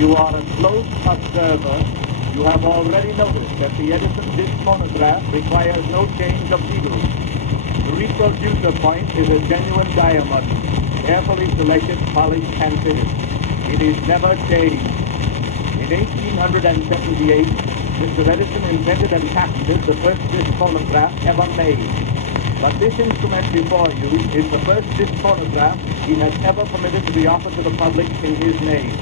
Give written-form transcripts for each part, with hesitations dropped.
you are a close observer, you have already noticed that the Edison disc phonograph requires no change of needles. The reproducer point is a genuine diamond, carefully selected, polished, and finished. It is never changed. In 1878, Mr. Edison invented and patented the first disc phonograph ever made. But this instrument before you is the first disc phonograph he has ever permitted to be offered to the public in his name.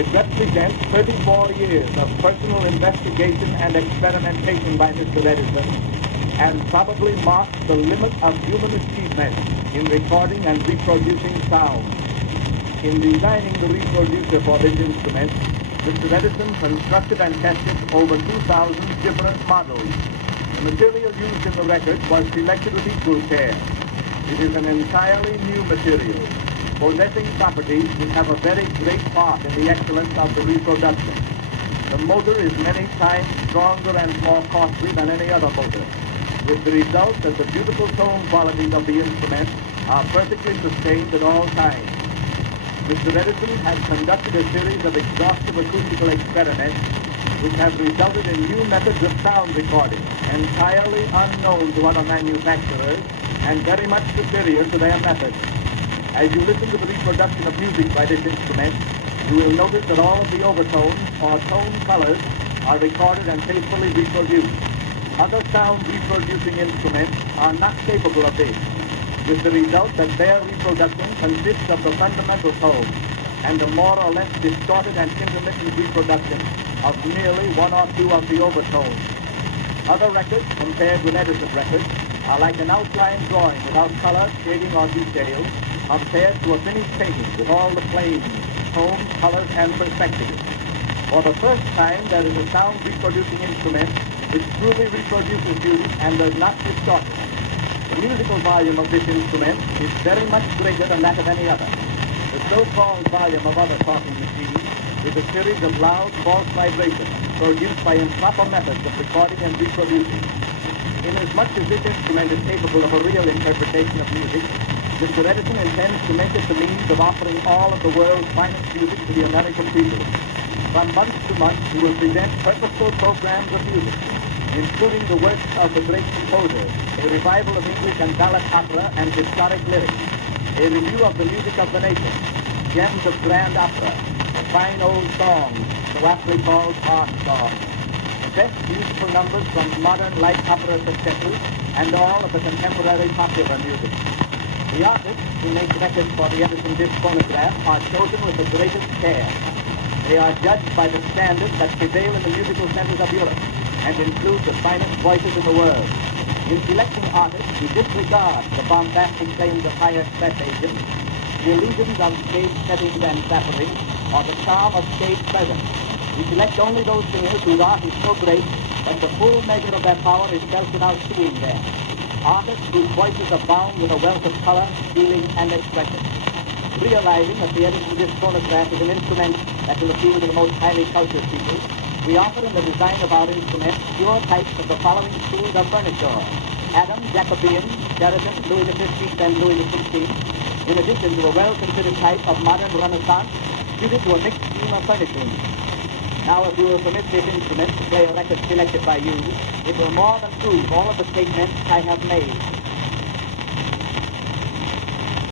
It represents 34 years of personal investigation and experimentation by Mr. Edison, and probably marks the limit of human achievement in recording and reproducing sound. In designing the reproducer for this instrument, Mr. Edison constructed and tested over 2,000 different models. The material used in the record was selected with equal care. It is an entirely new material, possessing properties which have a very great part in the excellence of the reproduction. The motor is many times stronger and more costly than any other motor, with the result that the beautiful tone qualities of the instrument are perfectly sustained at all times. Mr. Edison has conducted a series of exhaustive acoustical experiments which have resulted in new methods of sound recording, entirely unknown to other manufacturers and very much superior to their methods. As you listen to the reproduction of music by this instrument, you will notice that all of the overtones or tone colors are recorded and faithfully reproduced. Other sound reproducing instruments are not capable of this, with the result that their reproduction consists of the fundamental tone and a more or less distorted and intermittent reproduction of merely one or two of the overtones. Other records, compared with Edison records, are like an outline drawing without color, shading, or detail, compared to a finished painting with all the planes, tones, colors, and perspectives. For the first time, there is a sound reproducing instrument which truly reproduces music and does not distort it. The musical volume of this instrument is very much greater than that of any other. The so-called volume of other talking machines is a series of loud, false vibrations produced by improper methods of recording and reproducing. Inasmuch as this instrument is capable of a real interpretation of music, Mr. Edison intends to make it the means of offering all of the world's finest music to the American people. From month to month, he will present purposeful programs of music, including the works of the great composers, a revival of English and ballad opera and historic lyrics, a review of the music of the nation, gems of grand opera, fine old songs, so aptly called art songs, the best beautiful numbers from modern light opera successes, and all of the contemporary popular music. The artists who make records for the Edison disc phonograph are chosen with the greatest care. They are judged by the standards that prevail in the musical centers of Europe and include the finest voices in the world. In selecting artists, we disregard the bombastic claims of high express agents, the illusions of stage settings and flattery, or the charm of stage presence. We select only those singers whose art is so great that the full measure of their power is felt without seeing them. Artists whose voices abound with a wealth of color, feeling, and expression. Realizing that the Edison disc phonograph is an instrument that will appeal to the most highly cultured people, we offer in the design of our instrument pure types of the following schools of furniture: Adam, Jacobean, Sheraton, Louis XV, and Louis XVI, in addition to a well-considered type of modern Renaissance suited to a mixed scheme of furnishing. Now, if you will permit this instrument to play a record selected by you, it will more than prove all of the statements I have made.